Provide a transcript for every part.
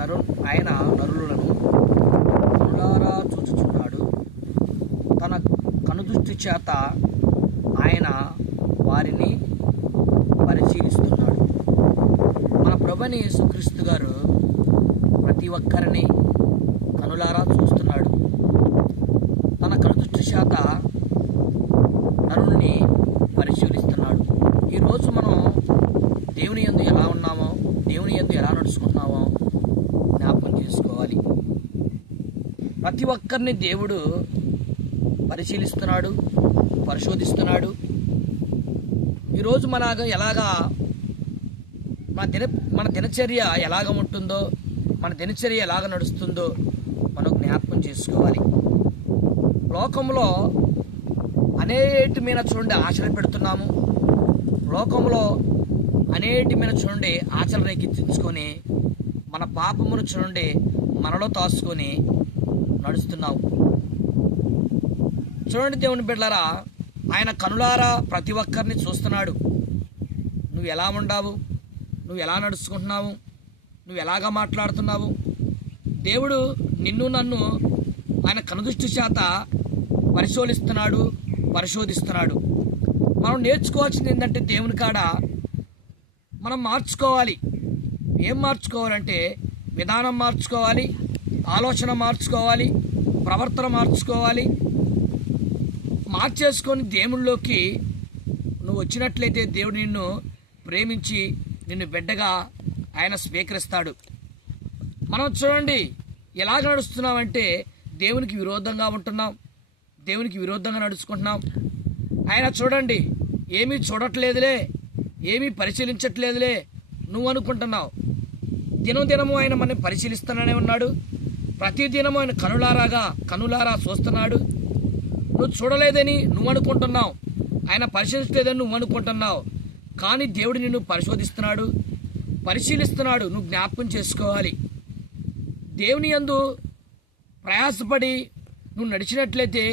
ఆయన నరులను కనులారా చూచుచున్నాడు. తన కనుదృష్టి చేత ఆయన వారిని పరిశీలిస్తున్నాడు. మన ప్రభువైన యేసుక్రీస్తు గారు ప్రతి ఒక్కరిని కనులారా చూస్తున్నాడు. తన కనుదృష్టి చేత నరుల్ని పరిశీలిస్తున్నాడు. ఈరోజు మనం దేవుని యందు ఎలా ఉన్నామో, దేవుని యందు ఎలా నడుచుకుంటున్నామో జ్ఞాపకం చేసుకోవాలి. ప్రతి ఒక్కరిని దేవుడు పరిశీలిస్తున్నాడు, పరిశోధిస్తున్నాడు. ఈరోజు మన దినచర్య ఎలాగ ఉంటుందో, మన దినచర్య ఎలాగ నడుస్తుందో మనం జ్ఞాపకం చేసుకోవాలి. లోకంలో అనేటి మీద చూడండి ఆశలు పెడుతున్నాము. లోకంలో అనేటి మీద చూడండి ఆశలు రేకెత్తించుకొని మన పాపమును చూడండి మనలో తాసుకొని నడుస్తున్నావు. చూడండి దేవుని బిడ్డలారా, ఆయన కనులారా ప్రతి ఒక్కరిని చూస్తున్నాడు. నువ్వు ఎలా ఉండావు, నువ్వు ఎలా నడుచుకుంటున్నావు, నువ్వు ఎలాగా మాట్లాడుతున్నావు. దేవుడు నిన్ను నన్ను ఆయన కనుదృష్టి చేత పరిశోధిస్తున్నాడు. మనం నేర్చుకోవాల్సింది ఏంటంటే దేవుని కాడ మనం మార్చుకోవాలి. ఏం మార్చుకోవాలంటే విధానం మార్చుకోవాలి, ఆలోచన మార్చుకోవాలి, ప్రవర్తన మార్చుకోవాలి. మార్చేసుకొని దేవుళ్ళలోకి నువ్వు వచ్చినట్లయితే దేవుడు నిన్ను ప్రేమించి నిన్ను బిడ్డగా ఆయన స్వీకరిస్తాడు. మనం చూడండి ఎలాగ నడుస్తున్నామంటే దేవునికి విరోధంగా ఉంటున్నాం, దేవునికి విరోధంగా నడుచుకుంటున్నాం. ఆయన చూడండి ఏమీ చూడట్లేదులే, ఏమీ పరిశీలించట్లేదులే నువ్వు అనుకుంటున్నావు. దినము ఆయన మనని పరిశీలిస్తూనే ఉన్నాడు. ప్రతి దినము ఆయన కనులారా చూస్తున్నాడు. నువ్వు చూడలేదని నువ్వు అనుకుంటున్నావు, ఆయన పరిశీలించలేదని నువ్వు అనుకుంటున్నావు. కానీ దేవుడు నిన్ను పరిశీలిస్తున్నాడు. నువ్వు జ్ఞాపకం చేసుకోవాలి. దేవుని యందు ప్రయాసపడి నువ్వు నడిచినట్లయితే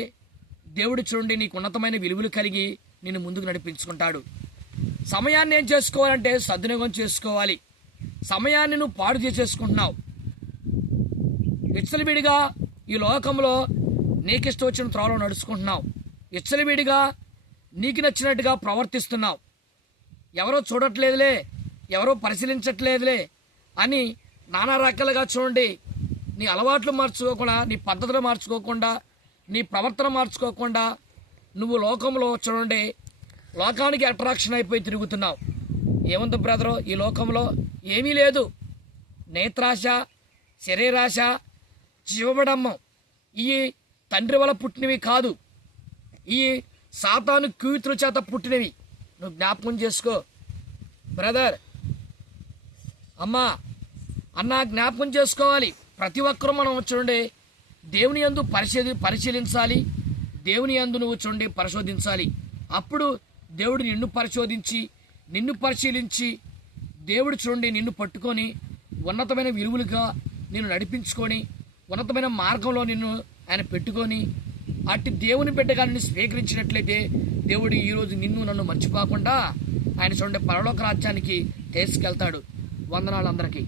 దేవుడు చూడండి నీకు ఉన్నతమైన విలువలు కలిగి నిన్ను ముందుకు నడిపించుకుంటాడు. సమయాన్ని ఏం చేసుకోవాలంటే సద్వినియోగం చేసుకోవాలి. సమయాన్ని నువ్వు పాడు చేసేసుకుంటున్నావు. విచ్చలవిడిగా ఈ లోకంలో నీకిష్టం వచ్చిన త్రోవలో నడుచుకుంటున్నావు. విచ్చలవిడిగా నీకు నచ్చినట్టుగా ప్రవర్తిస్తున్నావు. ఎవరో చూడట్లేదులే, ఎవరో పరిశీలించట్లేదులే అని నానా రకాలుగా చూడండి నీ అలవాట్లు మార్చుకోకుండా, నీ పద్ధతులు మార్చుకోకుండా, నీ ప్రవర్తన మార్చుకోకుండా నువ్వు లోకంలో చూడండి లోకానికి అట్రాక్షన్ అయిపోయి తిరుగుతున్నావు. ఏముంది బ్రదరు, ఈ లోకంలో ఏమీ లేదు. నేత్రాశ, శరీరాశ, జీవబడమ్మం ఈ తండ్రి వల్ల పుట్టినవి కాదు, ఈ సాతాను కూతురు చేత పుట్టినవి. నువ్వు జ్ఞాపకం చేసుకో బ్రదర్, అమ్మా, అన్న, జ్ఞాపకం చేసుకోవాలి. ప్రతి ఒక్కరూ మనం చూడండి దేవుని యందు పరిశీలించాలి. దేవుని యందు నువ్వు చూడండి పరిశోధించాలి. అప్పుడు దేవుడు నిన్ను పరిశీలించి దేవుడు చూడండి నిన్ను పట్టుకొని ఉన్నతమైన విలువలుగా నిన్ను నడిపించుకొని ఉన్నతమైన మార్గంలో నిన్ను ఆయన పెట్టుకొని అట్టి దేవుని బిడ్డగా నిన్ను స్వీకరించినట్లయితే దేవుడు ఈరోజు నిన్ను నన్ను మర్చిపోకుండా ఆయన చూడండి పరలోక రాజ్యానికి తీసుకెళ్తాడు. వందనాలు అందరికీ.